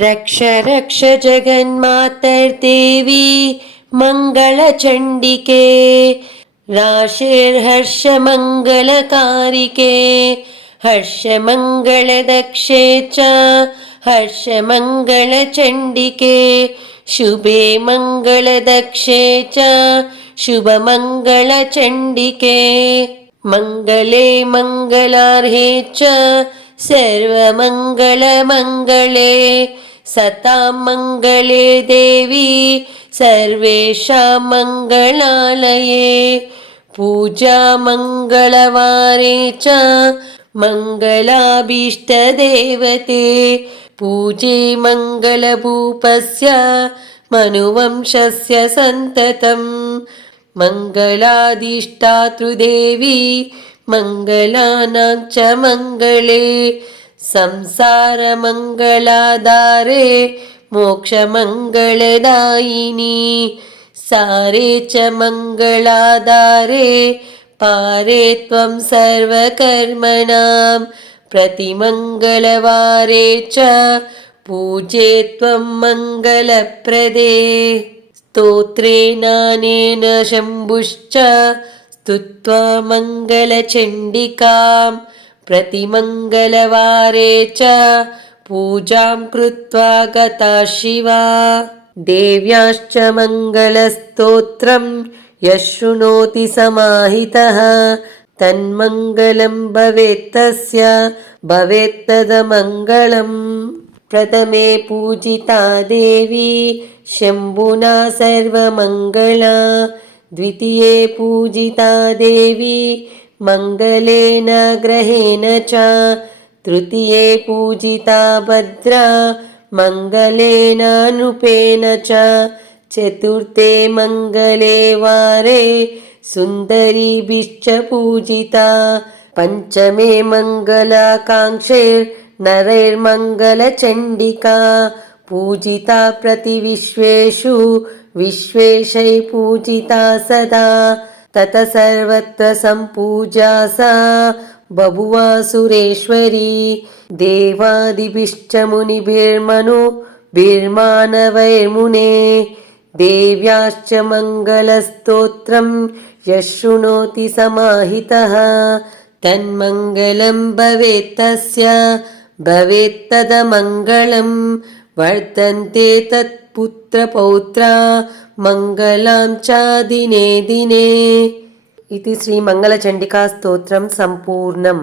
रक्ष रक्ष जगन्मातर्देवी मङ्गलचण्डिके राशिर्हर्षमङ्गलकारिके हर्षमङ्गलदक्षे च हर्षमङ्गलचण्डिके शुभे मङ्गलदक्षे च शुभमङ्गलचण्डिके मङ्गले मङ्गलार्हे च सर्वमङ्गलमङ्गले सतां मङ्गले देवी सर्वेषां मङ्गलालये पूजा मङ्गलवारे च मङ्गलाभीष्टदेवते पूजे मङ्गलभूपस्य मनुवंशस्य सन्ततं मङ्गलाधिष्ठातृदेवी मङ्गलानां च मङ्गले संसारमङ्गलाधारे मोक्षमङ्गलदायिनी सारे च मङ्गलाधारे पारे त्वं सर्वकर्मणां प्रतिमङ्गलवारे च पूजे त्वं मङ्गलप्रदे स्तोत्रेणानेन शम्भुश्च स्तुत्वा मङ्गलचण्डिकां प्रतिमङ्गलवारे च पूजां कृत्वा गता शिवा देव्याश्च मङ्गलस्तोत्रं यः शृणोति समाहितः तन्मङ्गलं भवेत्तस्य भवेत्तदमङ्गलम् प्रथमे पूजिता देवी शम्भुना सर्वमङ्गला द्वितीये पूजिता देवी मङ्गलेन ग्रहेण च तृतीये पूजिता भद्रा मङ्गलेन नृपेण च चतुर्थे मङ्गले वारे सुन्दरीभिश्च पूजिता पञ्चमे मङ्गलाकाङ्क्षैर्नरैर्मङ्गलचण्डिका पूजिता प्रतिविश्वेषु विश्वेशै पूजिता सदा ततः सर्वत्र सम्पूजा सा बभुवा सुरेश्वरी देवादिभिश्च मुनिभिर्मनुभिर्मानवैर्मुने देव्याश्च मङ्गलस्तोत्रं यः शृणोति समाहितः तन्मङ्गलं भवेत्तस्य भवेत्तदमङ्गलं वर्धन्ते तत्पुत्रपौत्रा मङ्गलां च दिने दिने इति श्रीमङ्गलचण्डिकास्तोत्रं सम्पूर्णम्।